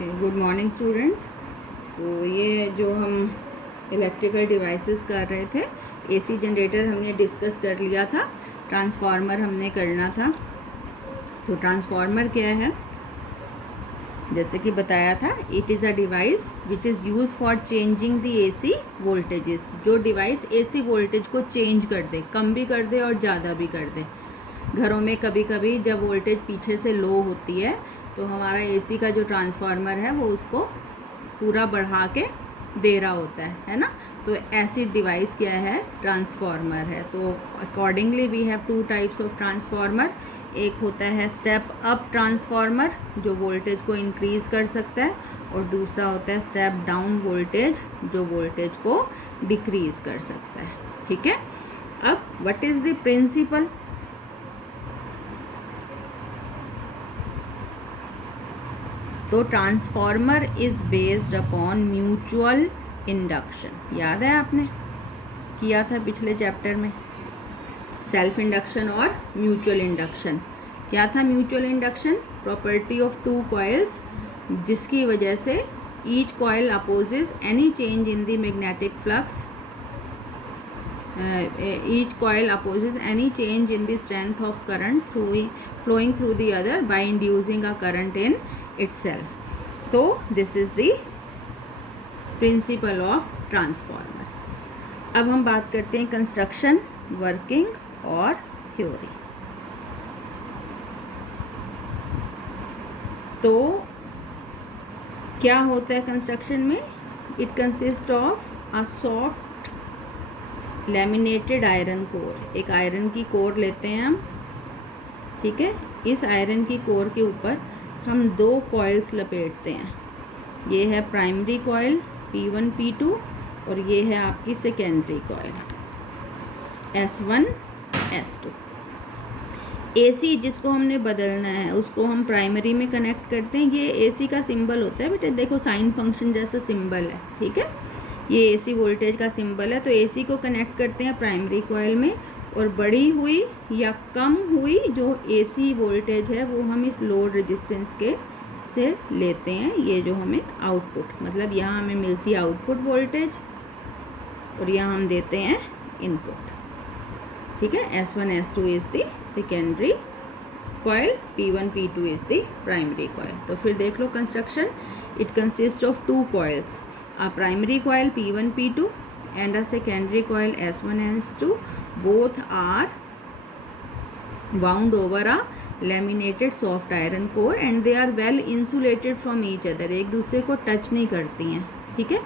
Good morning students. तो ये जो हम इलेक्ट्रिकल डिवाइसेस कर रहे थे, एसी जनरेटर हमने डिस्कस कर लिया था, ट्रांसफार्मर हमने करना था। तो ट्रांसफार्मर क्या है, जैसे कि बताया था, it is a device which is use for changing the AC voltages. जो डिवाइस एसी वोल्टेज को चेंज कर दे, कम भी कर दे और ज़्यादा भी कर दे। घरों में कभी कभी जब वोल्टेज पीछे से लो होती है तो हमारा एसी का जो ट्रांसफार्मर है वो उसको पूरा बढ़ा के दे रहा होता है ना। तो ऐसी डिवाइस क्या है, ट्रांसफार्मर है। तो accordingly we have two types of transformer. एक होता है स्टेप अप ट्रांसफार्मर जो वोल्टेज को इंक्रीज़ कर सकता है, और दूसरा होता है स्टेप डाउन वोल्टेज जो वोल्टेज को डिक्रीज़ कर सकता है। ठीक है। अब व्हाट इज़ द प्रिंसिपल? तो transformer is based upon mutual induction. याद है, आपने किया था पिछले चैप्टर में, सेल्फ इंडक्शन और म्यूचुअल इंडक्शन। क्या था mutual induction? Property of two coils जिसकी वजह से each coil opposes any change in the magnetic flux, each coil opposes any change in the strength of current flowing through the other by inducing a current in itself. So this is the principle of transformer. अब हम बात करते हैं construction, working और theory. तो क्या होता है कंस्ट्रक्शन में? It consist of a soft laminated iron core. एक आयरन की कोर लेते हैं हम, ठीक है। इस आयरन की कोर के ऊपर हम दो कॉइल्स लपेटते हैं। ये है प्राइमरी कॉइल P1 P2 और ये है आपकी secondary coil S1 S2। AC जिसको हमने बदलना है उसको हम प्राइमरी में कनेक्ट करते हैं। ये AC का सिंबल होता है बेटा, देखो साइन फंक्शन जैसा सिंबल है, ठीक है। ये एसी वोल्टेज का सिंबल है। तो एसी को कनेक्ट करते हैं प्राइमरी कॉइल में, और बढ़ी हुई या कम हुई जो एसी वोल्टेज है वो हम इस लोड रेजिस्टेंस के से लेते हैं। ये जो हमें आउटपुट, मतलब यहाँ हमें मिलती है आउटपुट वोल्टेज और यहाँ हम देते हैं इनपुट, ठीक है। S1 S2 is the secondary coil, P1 P2 is the primary coil. तो फिर देख लो construction. It consist of two coils, a primary coil P1 P2 and a secondary coil S1 S2. Both are wound over a laminated soft iron core and they are well insulated from each other. एक दूसरे को touch नहीं करती हैं, ठीक है।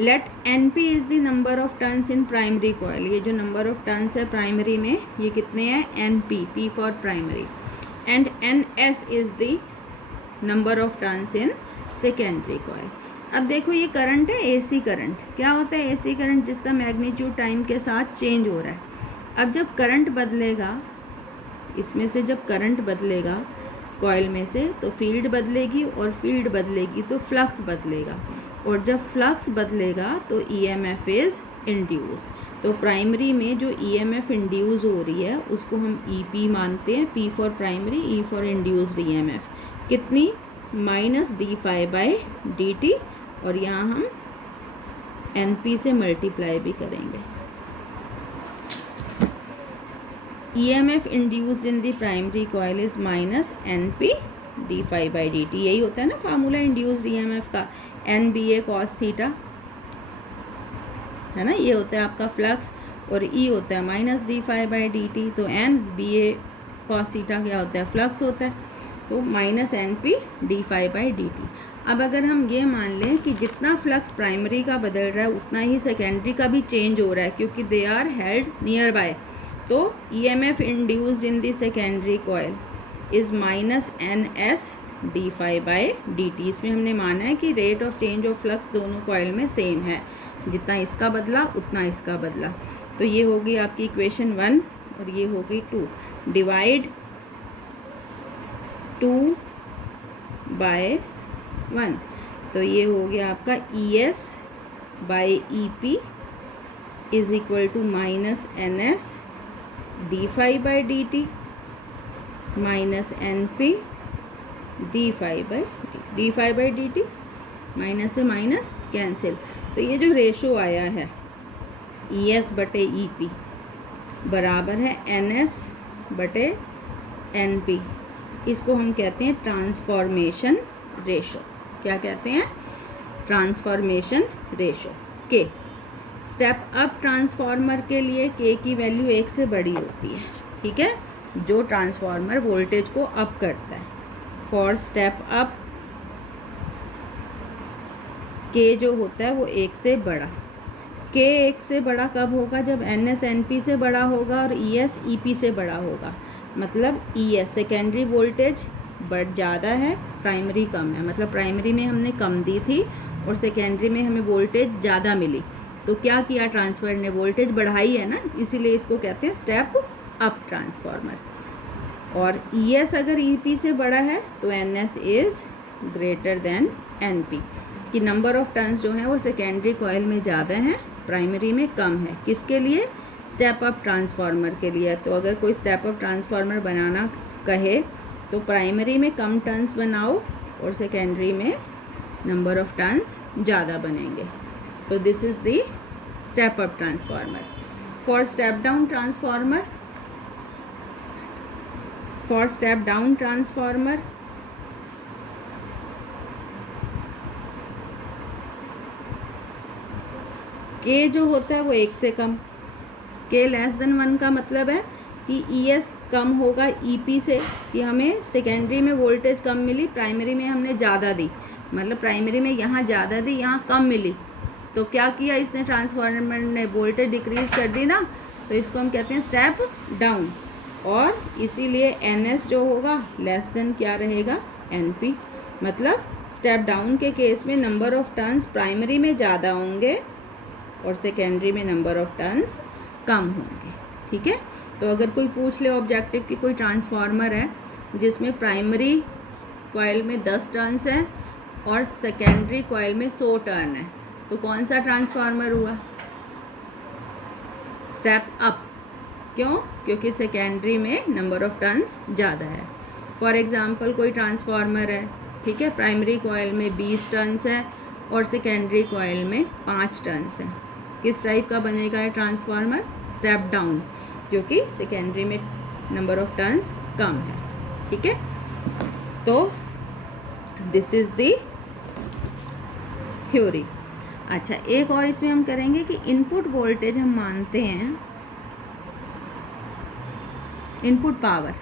Let NP is the number of turns in primary coil. ये जो number of turns है प्राइमरी में, ये कितने हैं? NP, P for primary, and NS is the number of turns in secondary coil. अब देखो ये करंट है, एसी करंट। क्या होता है एसी करंट? जिसका मैग्नीट्यूड टाइम के साथ चेंज हो रहा है। अब जब करंट बदलेगा, इसमें से जब करंट बदलेगा कॉइल में से, तो फील्ड बदलेगी, और फील्ड बदलेगी तो फ्लक्स बदलेगा, और जब फ्लक्स बदलेगा तो EMF इज़ इंड्यूस। तो प्राइमरी में जो EMF इंड्यूस हो रही है उसको हम EP मानते हैं, P for primary, E for induced EMF। कितनी? -dφ/dt, और यहाँ हम NP से मल्टीप्लाई भी करेंगे। EMF induced in the primary coil is -NP dφ/dt। यही होता है ना फार्मूला इंड्यूस्ड EMF का, NBA cos थीटा, है ना। ये होता है आपका फ्लक्स, और E होता है -dφ/dt। तो NBA cos थीटा क्या होता है? फ्लक्स होता है। तो -NP dφ/dt। अब अगर हम ये मान लें कि जितना फ्लक्स प्राइमरी का बदल रहा है उतना ही सेकेंडरी का भी चेंज हो रहा है, क्योंकि they are held nearby, तो EMF induced in the secondary coil is -NS dφ/dt। इसमें हमने माना है कि rate of change of flux दोनों कॉइल में सेम है, जितना इसका बदला उतना इसका बदला। तो ये होगी आपकी इक्वेशन 1 और ये होगी 2। डिवाइड 2/1, तो ये हो गया आपका ES/EP is equal to -NS dφ/dt -NP D minus से माइनस कैंसिल। तो ये जो रेशो आया है ES बटे EP बराबर है NS बटे NP, इसको हम कहते हैं ट्रांसफॉर्मेशन रेशो। क्या कहते हैं? ट्रांसफॉर्मेशन रेशो के। स्टेप अप ट्रांसफार्मर के लिए के की वैल्यू 1 से बड़ी होती है, ठीक है, जो ट्रांसफार्मर वोल्टेज को अप करता है। फॉर स्टेप अप के जो होता है वो 1 से बड़ा। के 1 से बड़ा कब होगा? जब NS NP से बड़ा होगा और ES EP से बड़ा होगा। मतलब ES सेकेंडरी वोल्टेज ज़्यादा है, प्राइमरी कम है। मतलब प्राइमरी में हमने कम दी थी और सेकेंडरी में हमें वोल्टेज ज़्यादा मिली, तो क्या किया ट्रांसफर ने? वोल्टेज बढ़ाई है ना, इसीलिए इसको कहते हैं स्टेप अप ट्रांसफार्मर। और ES अगर EP से बड़ा है तो NS is greater than NP, कि नंबर ऑफ टर्न्स जो हैं वो सेकेंडरी कॉइल में ज़्यादा हैं, प्राइमरी में कम है। किसके लिए? स्टेप अप ट्रांसफार्मर के लिए। तो अगर कोई स्टेप अप ट्रांसफार्मर बनाना कहे तो प्राइमरी में कम टर्न्स बनाओ और सेकेंडरी में नंबर ऑफ टर्न्स ज़्यादा बनेंगे। तो this is the step up transformer. For step down transformer के जो होता है वो 1 से कम। के लेस देन 1 का मतलब है कि ES कम होगा EP से, कि हमें सेकेंडरी में वोल्टेज कम मिली, प्राइमरी में हमने ज़्यादा दी। मतलब प्राइमरी में यहाँ ज़्यादा दी, यहाँ कम मिली, तो क्या किया इसने? ट्रांसफार्मर ने वोल्टेज डिक्रीज़ कर दी ना, तो इसको हम कहते हैं स्टेप डाउन। और इसीलिए NS जो होगा लेस देन क्या रहेगा? NP। मतलब स्टेप डाउन के केस में नंबर ऑफ टर्न्स प्राइमरी में ज़्यादा होंगे और सेकेंडरी में नंबर ऑफ टर्न्स कम होंगे, ठीक है। तो अगर कोई पूछ ले ऑब्जेक्टिव कि कोई ट्रांसफार्मर है जिसमें प्राइमरी कॉइल में 10 टर्न्स हैं और सेकेंडरी कॉइल में 100 टर्न है, तो कौन सा ट्रांसफार्मर हुआ? Step up. क्यों? क्योंकि सेकेंडरी में नंबर ऑफ टर्न्स ज़्यादा है। फॉर एग्जांपल कोई ट्रांसफार्मर है, ठीक है, प्राइमरी कॉइल में 20 टर्न्स है और सेकेंडरी कॉइल में 5 टर्न्स हैं। किस टाइप का बनेगा ये ट्रांसफार्मर? स्टेप डाउन, क्योंकि सेकेंडरी में नंबर ऑफ टर्न्स कम है, ठीक है। तो दिस इज़ द थ्योरी। अच्छा, एक और इसमें हम करेंगे कि इनपुट वोल्टेज हम मानते हैं इनपुट पावर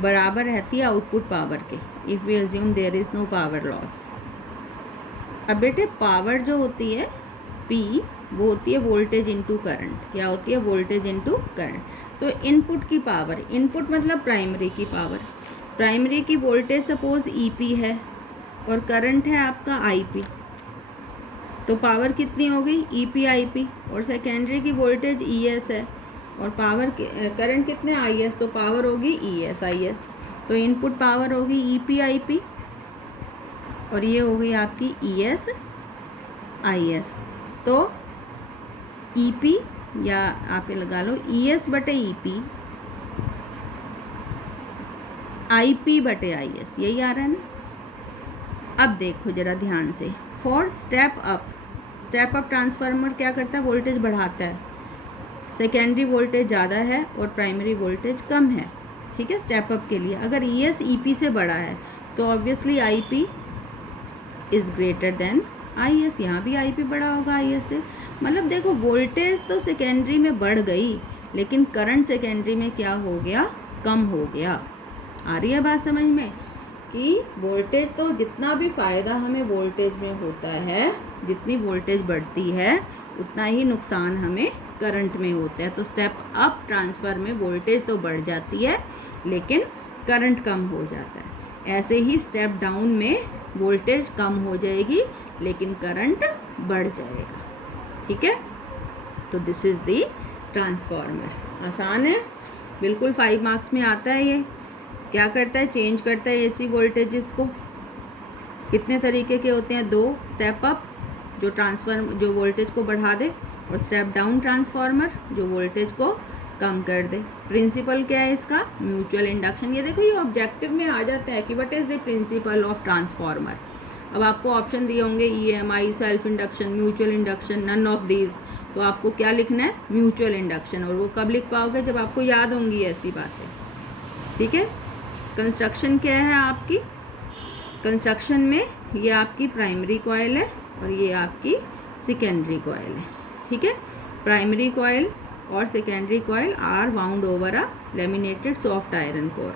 बराबर रहती है आउटपुट पावर के, if we assume there is no power loss. अब बेटे पावर जो होती है P, वो होती है वोल्टेज इनटू करंट। क्या होती है? Voltage into current. तो इनपुट की पावर, इनपुट मतलब प्राइमरी की पावर, प्राइमरी की वोल्टेज सपोज EP है और करंट है आपका IP, तो पावर कितनी हो गई? EP IP। और सेकेंडरी की वोल्टेज ES है और पावर करंट कितने? IS, तो पावर होगी ES IS। तो इनपुट पावर होगी EP IP और ये हो गई आपकी ES IS। तो EP या आप लगा लो ES बटे EP IP बटे IS, यही आ रहा है ना। अब देखो जरा ध्यान से, फॉर स्टेप अप ट्रांसफार्मर क्या करता है? वोल्टेज बढ़ाता है। सेकेंडरी वोल्टेज ज़्यादा है और प्राइमरी वोल्टेज कम है, ठीक है। स्टेप अप के लिए अगर ES EP से बड़ा है तो obviously IP is greater than IS। यहाँ भी IP बड़ा होगा IS से। मतलब देखो वोल्टेज तो सेकेंडरी में बढ़ गई, लेकिन करंट सेकेंडरी में क्या हो गया? कम हो गया। आ रही है बात समझ में? कि वोल्टेज तो जितना भी फ़ायदा हमें वोल्टेज में होता है, जितनी वोल्टेज बढ़ती है उतना ही नुकसान हमें करंट में होता है। तो स्टेप अप ट्रांसफ़र में वोल्टेज तो बढ़ जाती है लेकिन करंट कम हो जाता है। ऐसे ही स्टेप डाउन में वोल्टेज कम हो जाएगी लेकिन करंट बढ़ जाएगा, ठीक है। तो दिस इज़ द ट्रांसफार्मर। आसान है बिल्कुल, 5 मार्क्स में आता है। ये क्या करता है? चेंज करता है AC वोल्टेजेस को। कितने तरीके के होते हैं? 2, स्टेप अप जो वोल्टेज को बढ़ा दे, और स्टेप डाउन ट्रांसफार्मर जो वोल्टेज को कम कर दे। प्रिंसिपल क्या है इसका? Mutual induction. ये देखो, ये ऑब्जेक्टिव में आ जाता है कि what is the principle of transformer. अब आपको ऑप्शन दिए होंगे EMI, self induction, mutual induction, none of these. तो आपको क्या लिखना है? Mutual induction. और वो कब लिख पाओगे? जब आपको याद होंगी ऐसी बातें। ठीक है। कंस्ट्रक्शन क्या है आपकी? कंस्ट्रक्शन में ये आपकी प्राइमरी कॉइल है और ये आपकी सेकेंडरी कॉइल है। ठीक है। प्राइमरी कॉइल और secondary coil are wound over a laminated soft iron core.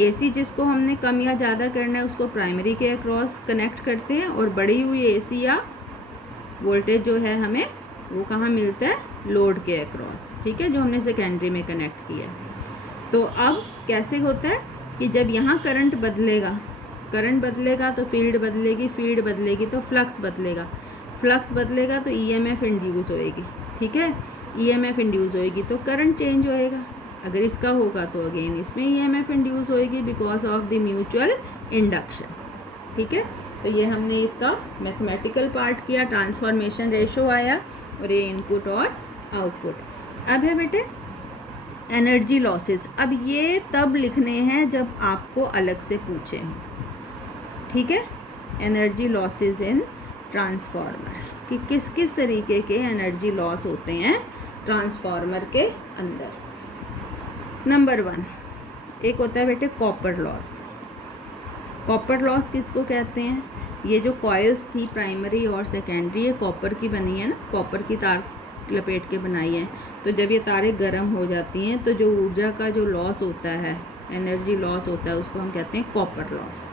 AC जिसको हमने कम या ज़्यादा करना है उसको प्राइमरी के अक्रॉस कनेक्ट करते हैं, और बढ़ी हुई AC या वोल्टेज जो है हमें वो कहाँ मिलता है? लोड के अक्रॉस। ठीक है, जो हमने सेकेंडरी में कनेक्ट किया। तो अब कैसे होता है कि जब यहाँ करंट बदलेगा तो फील्ड बदलेगी, फील्ड बदलेगी तो फ्लक्स बदलेगा, फ्लक्स बदलेगा तो EMF इंड्यूस होएगी। ठीक है, EMF इंड्यूस होएगी तो करंट चेंज होएगा। अगर इसका होगा तो अगेन इसमें EMF इंड्यूस होएगी because of the mutual induction. ठीक है, तो ये हमने इसका मैथमेटिकल पार्ट किया, ट्रांसफॉर्मेशन रेशो आया, और ये इनपुट और आउटपुट। अब है बेटे एनर्जी लॉसेस। अब ये तब लिखने हैं जब आपको अलग से पूछे हों। ठीक है, एनर्जी लॉसेस इन ट्रांसफार्मर, कि किस किस तरीके के एनर्जी लॉस होते हैं ट्रांसफार्मर के अंदर। नंबर 1 एक होता है बेटे कॉपर लॉस। कॉपर लॉस किसको कहते हैं? ये जो कॉइल्स थी प्राइमरी और सेकेंडरी, ये कॉपर की बनी है ना, कॉपर की तार लपेट के बनाई है। तो जब ये तारें गर्म हो जाती हैं तो जो ऊर्जा का जो लॉस होता है, एनर्जी लॉस होता है, उसको हम कहते हैं कॉपर लॉस।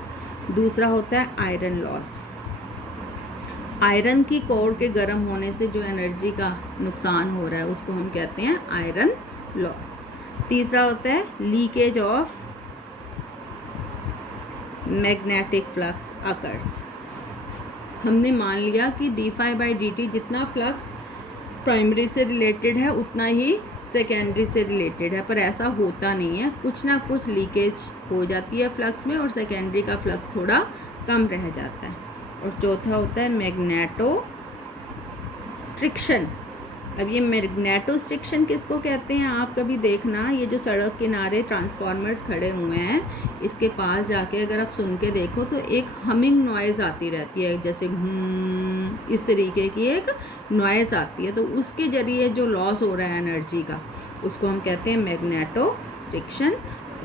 दूसरा होता है आयरन लॉस। आयरन की कोर के गर्म होने से जो एनर्जी का नुकसान हो रहा है उसको हम कहते हैं आयरन लॉस। तीसरा होता है leakage of magnetic flux occurs. हमने मान लिया कि d∅dt जितना फ्लक्स प्राइमरी से रिलेटेड है उतना ही सेकेंडरी से रिलेटेड है, पर ऐसा होता नहीं है। कुछ ना कुछ लीकेज हो जाती है फ्लक्स में और सेकेंडरी का फ्लक्स थोड़ा कम रह जाता है। और चौथा होता है मैग्नेटो स्ट्रिक्शन। अब ये मैग्नेटो स्ट्रिक्शन किसको कहते हैं? आप कभी देखना, ये जो सड़क किनारे ट्रांसफार्मर्स खड़े हुए हैं, इसके पास जाके अगर आप सुन के देखो तो एक हमिंग नॉइज़ आती रहती है, जैसे इस तरीके की एक नॉइज़ आती है। तो उसके ज़रिए जो लॉस हो रहा है एनर्जी का उसको हम कहते हैं मैग्नेटो स्ट्रिक्शन।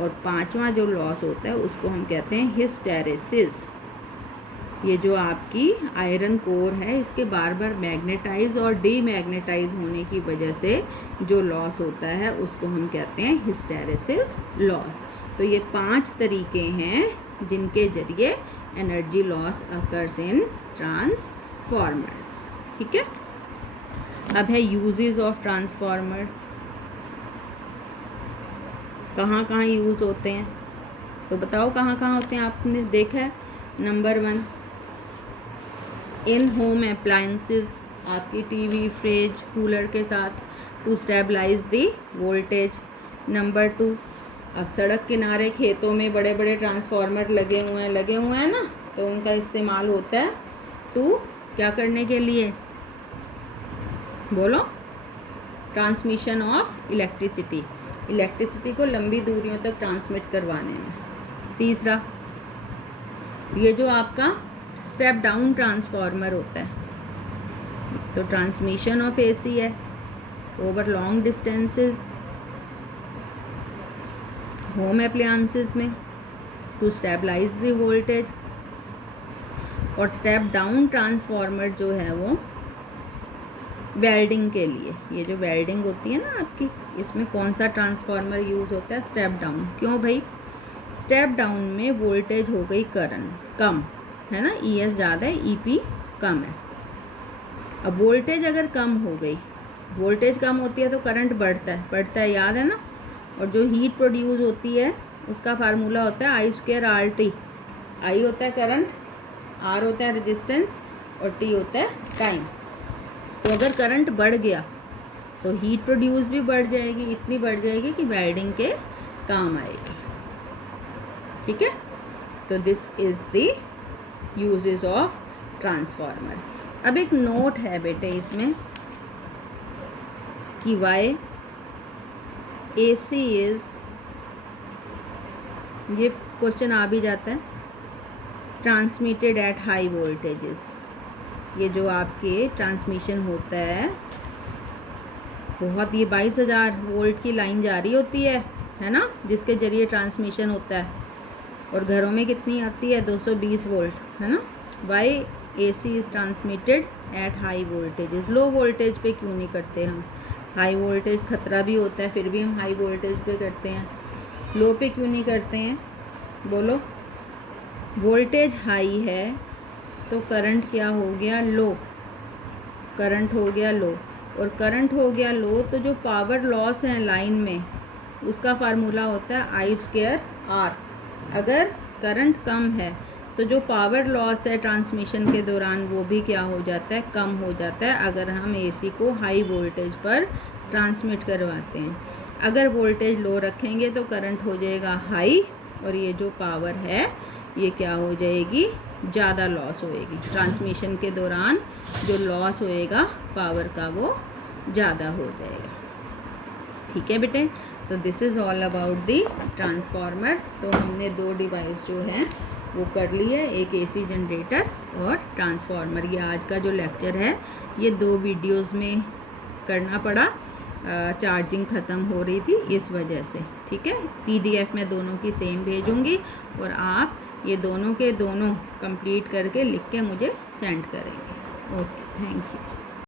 और पांचवा जो लॉस होता है उसको हम कहते हैं हिस्टेरेसिस। ये जो आपकी आयरन कोर है इसके बार बार मैग्नेटाइज और डीमैग्नेटाइज होने की वजह से जो लॉस होता है उसको हम कहते हैं हिस्टेरेसिस लॉस। तो ये 5 तरीके हैं जिनके जरिए energy loss occurs in transformers. ठीक है, अब है यूजेस ऑफ ट्रांसफार्मर्स। कहाँ कहाँ यूज़ होते हैं तो बताओ कहाँ कहाँ होते हैं? आपने देखा है। नंबर 1 इन होम अप्लायंसेस, आपकी टीवी, फ्रिज, कूलर के साथ, to stabilize the voltage. Number 2 अब सड़क किनारे खेतों में बड़े बड़े ट्रांसफार्मर लगे हुए हैं ना, तो उनका इस्तेमाल होता है टू क्या करने के लिए? बोलो। ट्रांसमिशन ऑफ इलेक्ट्रिसिटी को लंबी दूरियों तक ट्रांसमिट करवाने में। तीसरा ये जो आपका स्टेप डाउन ट्रांसफार्मर होता है, तो ट्रांसमिशन ऑफ AC है over long distances home appliances में टू स्टेबलाइज द वोल्टेज। और स्टेप डाउन ट्रांसफार्मर जो है वो वेल्डिंग के लिए, ये जो वेल्डिंग होती है ना आपकी, इसमें कौन सा ट्रांसफार्मर यूज़ होता है? Step down. क्यों भाई? स्टेप डाउन में वोल्टेज हो गई करंट कम है ना, ES ज़्यादा है, EP कम है। अब वोल्टेज अगर कम हो गई, वोल्टेज कम होती है तो करंट बढ़ता है, याद है ना। और जो हीट प्रोड्यूस होती है उसका फार्मूला होता है I²RT। I होता है करंट, R होता है रेजिस्टेंस और T होता है टाइम। तो अगर करंट बढ़ गया तो हीट प्रोड्यूस भी बढ़ जाएगी, इतनी बढ़ जाएगी कि वेल्डिंग के काम आएगी। ठीक है, तो this is the uses of transformer. अब एक नोट है बेटे इसमें कि वाई AC इज़, ये क्वेश्चन आ भी जाता है, ट्रांसमिटेड एट हाई वोल्टेजेस। ये जो आपके ट्रांसमिशन होता है बहुत, ये 22,000 वोल्ट की लाइन जा रही होती है ना, जिसके ज़रिए ट्रांसमिशन होता है। और घरों में कितनी आती है? 220 वोल्ट, है ना। Why AC is transmitted at high voltages. Low voltage पे क्यों नहीं करते हम? हाई वोल्टेज खतरा भी होता है, फिर भी हम हाई वोल्टेज पे करते हैं। लो पे क्यों नहीं करते हैं? बोलो। वोल्टेज हाई है तो करंट क्या हो गया? लो। करंट हो गया लो, और करंट हो गया लो तो जो पावर लॉस है लाइन में, उसका फार्मूला होता है I²R। अगर करंट कम है तो जो पावर लॉस है ट्रांसमिशन के दौरान वो भी क्या हो जाता है? कम हो जाता है, अगर हम AC को हाई वोल्टेज पर ट्रांसमिट करवाते हैं। अगर वोल्टेज लो रखेंगे तो करंट हो जाएगा हाई, और ये जो पावर है ये क्या हो जाएगी? ज़्यादा लॉस होएगी। ट्रांसमिशन के दौरान जो लॉस होएगा पावर का वो ज़्यादा हो जाएगा। ठीक है बेटे, तो this is all about the transformer. तो हमने 2 डिवाइस जो हैं वो कर ली है, एक AC जनरेटर और ट्रांसफार्मर। ये आज का जो लेक्चर है ये 2 वीडियोस में करना पड़ा, चार्जिंग ख़त्म हो रही थी इस वजह से। ठीक है, PDF में दोनों की सेम भेजूँगी और आप ये दोनों के दोनों कंप्लीट करके लिख के मुझे सेंड करेंगे। Okay, thank you.